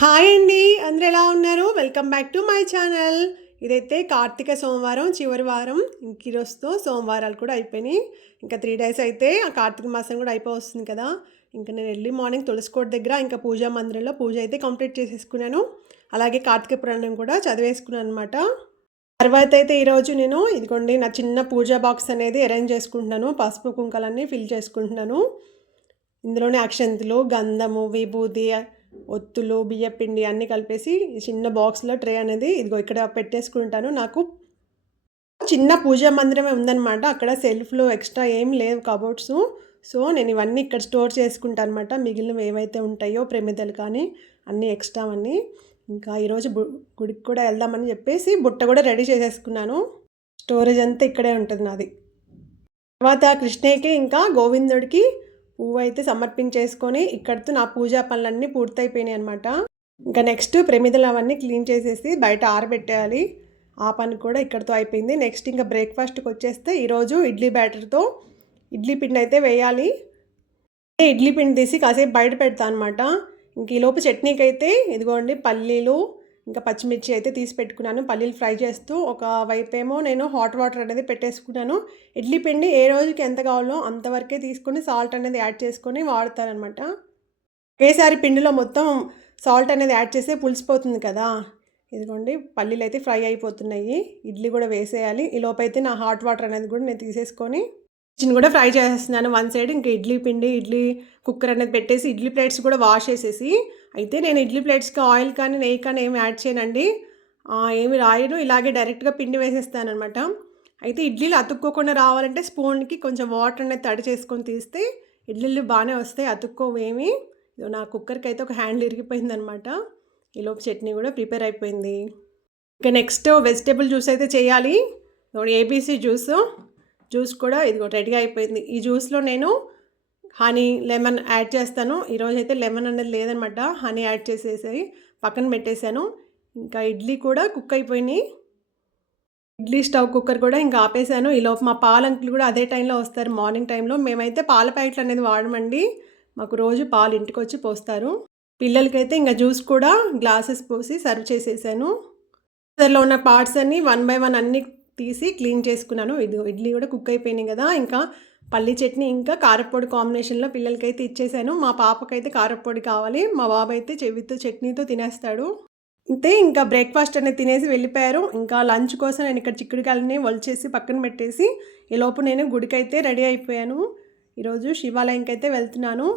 Hi అండి అందరు ఎలా ఉన్నారు? Welcome back to my channel ఇదైతే కార్తీక సోమవారం చివరి వారం. ఇంక ఈరోజుతో సోమవారాలు కూడా అయిపోయినాయి. ఇంకా త్రీ డేస్ అయితే ఆ కార్తీక మాసం కూడా అయిపో వస్తుంది కదా. ఇంకా నేను ఎర్లీ మార్నింగ్ తులసికోట దగ్గర ఇంకా పూజా మందిరంలో పూజ అయితే కంప్లీట్ చేసేసుకున్నాను. అలాగే కార్తీక పురాణం కూడా చదివేసుకున్నాను అనమాట తర్వాత అయితే ఈరోజు నేను ఇదిగోండి నా చిన్న పూజా బాక్స్ అనేది అరేంజ్ చేసుకుంటున్నాను. పసుపు కుంకాలన్నీ ఫిల్ చేసుకుంటున్నాను. ఇందులోనే అక్షంతులు గంధము విభూతి ఒత్తులు బియ్యపిండి అన్నీ కలిపేసి చిన్న బాక్స్లో ట్రే అనేది ఇదిగో ఇక్కడ పెట్టేసుకుంటాను. నాకు చిన్న పూజా మందిరమే ఉందన్నమాట. అక్కడ సెల్ఫ్లో ఎక్స్ట్రా ఏం లేవు కబోర్డ్స్. సో నేను ఇవన్నీ ఇక్కడ స్టోర్ చేసుకుంటాను అనమాట మిగిలినవి ఏవైతే ఉంటాయో ప్రమిదలు కానీ అన్నీ ఎక్స్ట్రా అన్నీ ఇంకా ఈరోజు గుడికి కూడా వెళ్దామని చెప్పేసి బుట్ట కూడా రెడీ చేసేసుకున్నాను. స్టోరేజ్ అంతా ఇక్కడే ఉంటుంది నాది. తర్వాత కృష్ణయ్యకి ఇంకా గోవిందుడికి పువ్వు అయితే సమర్పించేసుకొని ఇక్కడితో నా పూజా పనులన్నీ పూర్తయిపోయినాయి అనమాట ఇంకా నెక్స్ట్ ప్రమిదలు అవన్నీ క్లీన్ చేసేసి బయట ఆరబెట్టేయాలి. ఆ పని కూడా ఇక్కడితో అయిపోయింది. నెక్స్ట్ ఇంకా బ్రేక్ఫాస్ట్కి వచ్చేస్తే ఈరోజు ఇడ్లీ బ్యాటర్తో ఇడ్లీ పిండి అయితే వేయాలి. ఇడ్లీ పిండి తీసి కాసేపు బయట పెడతా అనమాట ఇంక ఈలోపు చట్నీకి అయితే ఇదిగోండి పల్లీలు ఇంకా పచ్చిమిర్చి అయితే తీసి పెట్టుకున్నాను. పల్లీలు ఫ్రై చేస్తూ ఒక వైపు ఏమో నేను హాట్ వాటర్ అనేది పెట్టేసుకున్నాను. ఇడ్లీ పిండి ఏ రోజుకి ఎంత కావాలో అంతవరకే తీసుకొని సాల్ట్ అనేది యాడ్ చేసుకొని వాడతానమాట ఒకేసారి పిండిలో మొత్తం సాల్ట్ అనేది యాడ్ చేస్తే పులిసిపోతుంది కదా. ఇదిగోండి పల్లీలు అయితే ఫ్రై అయిపోతున్నాయి. ఇడ్లీ కూడా వేసేయాలి. ఈ లోపైతే నా హాట్ వాటర్ అనేది కూడా నేను తీసేసుకొని కిచెన్ కూడా ఫ్రై చేసేస్తున్నాను వన్ సైడ్ ఇంకా ఇడ్లీ పిండి ఇడ్లీ కుక్కర్ అనేది పెట్టేసి ఇడ్లీ ప్లేట్స్ కూడా వాష్ చేసేసి అయితే నేను ఇడ్లీ ప్లేట్స్కి ఆయిల్ కానీ నెయ్యి కానీ ఏమి యాడ్ చేయనండి. ఏమి రాయను. ఇలాగే డైరెక్ట్గా పిండి వేసేస్తాను అనమాట అయితే ఇడ్లీలు అతుక్కోకుండా రావాలంటే స్పూన్కి కొంచెం వాటర్ అనేది తడి చేసుకొని తీస్తే ఇడ్లీలు బాగానే వస్తాయి. అతుక్కోవేమి. నా కుక్కర్కి అయితే ఒక హ్యాండిల్ ఇరిగిపోయిందనమాట ఈలోపు చట్నీ కూడా ప్రిపేర్ అయిపోయింది. ఇంకా నెక్స్ట్ వెజిటేబుల్ జ్యూస్ అయితే చేయాలి. ABC juice. జ్యూస్ కూడా ఇదిగో రెడీగా అయిపోయింది. ఈ జ్యూస్లో నేను హనీ లెమన్ యాడ్ చేస్తాను. ఈరోజు అయితే లెమన్ అనేది లేదనమాట. హనీ యాడ్ చేసేసి పక్కన పెట్టేశాను. ఇంకా ఇడ్లీ కూడా కుక్ అయిపోయినాయి. ఇడ్లీ స్టవ్ కుక్కర్ కూడా ఇంకా ఆపేసాను ఈలోపు మా పాల అంకులు కూడా అదే టైంలో వస్తారు. మార్నింగ్ టైంలో మేమైతే పాల ప్యాకెట్లు అనేది వాడమండి. మాకు రోజు పాలు ఇంటికి వచ్చి పోస్తారు. పిల్లలకైతే ఇంకా జ్యూస్ కూడా గ్లాసెస్ పోసి సర్వ్ చేసేసాను. దానిలో ఉన్న పార్ట్స్ అన్నీ వన్ బై వన్ అన్నీ తీసి క్లీన్ చేసుకున్నాను. ఇది ఇడ్లీ కూడా కుక్ అయిపోయినాయి కదా. ఇంకా పల్లి చట్నీ ఇంకా కారపొడి కాంబినేషన్లో పిల్లలకైతే ఇచ్చేసాను. మా పాపకైతే కారపొడి కావాలి. మా బాబు అయితే చెవితో చట్నీతో తినేస్తాడు. అంతే ఇంకా బ్రేక్ఫాస్ట్ అనేది తినేసి వెళ్ళిపోయారు. ఇంకా లంచ్ కోసం నేను ఇక్కడ చిక్కుడుకాయలని వలిచేసి పక్కన పెట్టేసి ఈలోపు నేను గుడికైతే రెడీ అయిపోయాను. ఈరోజు శివాలయంకి అయితే వెళ్తున్నాను.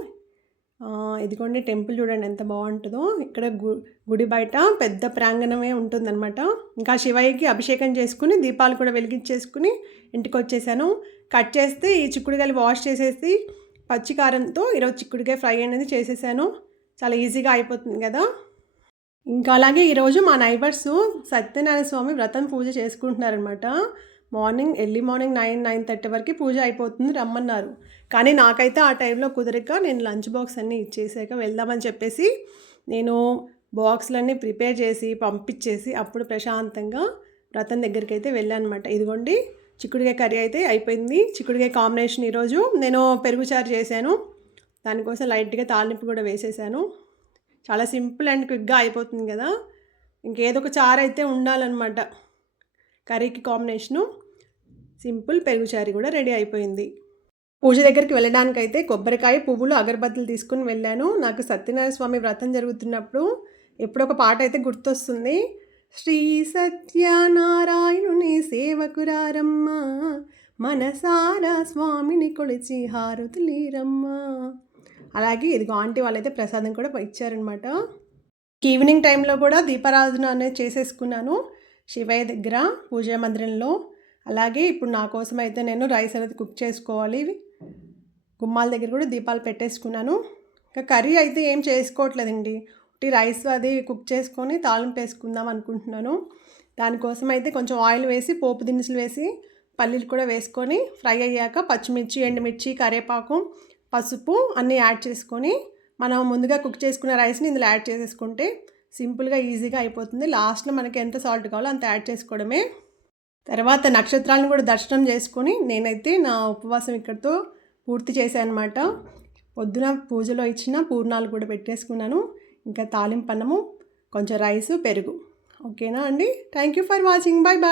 ఇదిగోండి టెంపుల్ చూడండి ఎంత బాగుంటుందో. ఇక్కడ గు గుడి బయట పెద్ద ప్రాంగణమే ఉంటుందన్నమాట. ఇంకా శివయ్యకి అభిషేకం చేసుకుని దీపాలు కూడా వెలిగించేసుకుని ఇంటికి వచ్చేసాను. కట్ చేస్తే ఈ చిక్కుడుకాయలు వాష్ చేసేసి పచ్చికారంతో ఈరోజు చిక్కుడుకాయ ఫ్రై అనేది చేసేసాను. చాలా ఈజీగా అయిపోతుంది కదా. ఇంకా అలాగే ఈరోజు మా నైబర్స్ సత్యనారాయణ స్వామి వ్రతం పూజ చేసుకుంటున్నారనమాట morning early morning nine nine thirty వరకు పూజ అయిపోతుంది రమ్మన్నారు. కానీ నాకైతే ఆ టైంలో కుదరక నేను లంచ్ బాక్స్ అన్నీ ఇచ్చేసాక వెళ్దామని చెప్పేసి నేను బాక్స్లన్నీ ప్రిపేర్ చేసి పంపించేసి అప్పుడు ప్రశాంతంగా వ్రతం దగ్గరికి అయితే వెళ్ళాను అనమాట ఇదిగోండి చిక్కుడుకాయ కర్రీ అయితే అయిపోయింది. చిక్కుడుకాయ కాంబినేషన్ ఈరోజు నేను పెరుగు చారు చేశాను. దానికోసం లైట్గా తాలింపు కూడా వేసేసాను. చాలా సింపుల్ అండ్ క్విక్గా అయిపోతుంది కదా. ఇంకేదో ఒక చారు అయితే ఉండాలన్నమాట. కర్రీకి కాంబినేషను. సింపుల్ పెరుగుచారి కూడా రెడీ అయిపోయింది. పూజ దగ్గరికి వెళ్ళడానికైతే కొబ్బరికాయ పువ్వులు అగరబత్తులు తీసుకుని వెళ్ళాను. నాకు సత్యనారాయణ స్వామి వ్రతం జరుగుతున్నప్పుడు ఎప్పుడో ఒక పాట అయితే గుర్తొస్తుంది. శ్రీ సత్యనారాయణుని సేవకురారమ్మ మనసారా స్వామిని కొలిచి హారతులీరమ్మ. అలాగే ఇదిగో ఆంటీ వాళ్ళైతే ప్రసాదం కూడా ఇచ్చారనమాట ఈవినింగ్ టైంలో కూడా దీపారాధన అనేది చేసేసుకున్నాను. శివయ్య దగ్గర పూజా మందిరంలో. అలాగే ఇప్పుడు నా కోసం అయితే నేను రైస్ అనేది కుక్ చేసుకోవాలి. గుమ్మాల దగ్గర కూడా దీపాలు పెట్టేసుకున్నాను. ఇంకా కర్రీ అయితే ఏం చేసుకోవట్లేదండి. ఒకటి రైస్ అది కుక్ చేసుకొని తాళింపు వేసుకుందాం అనుకుంటున్నాను. దానికోసం అయితే కొంచెం ఆయిల్ వేసి పోపు దినుసులు వేసి పల్లీలు కూడా వేసుకొని ఫ్రై అయ్యాక పచ్చిమిర్చి ఎండుమిర్చి కరివేపాకు పసుపు అన్నీ యాడ్ చేసుకొని మనం ముందుగా కుక్ చేసుకున్న రైస్ని ఇందులో యాడ్ చేసేసుకుంటే సింపుల్గా ఈజీగా అయిపోతుంది. లాస్ట్లో మనకి ఎంత సాల్ట్ కావాలో అంత యాడ్ చేసుకోవడమే. తర్వాత నక్షత్రాలను కూడా దర్శనం చేసుకొని నేనైతే నా ఉపవాసం ఇక్కడితో పూర్తి చేశాను అనమాట పొద్దున పూజలో ఇచ్చిన పూర్ణాలు కూడా పెట్టేసుకున్నాను. ఇంకా తాలింపన్నము కొంచెం రైసు పెరుగు. ఓకేనా అండి? Thank you for watching bye bye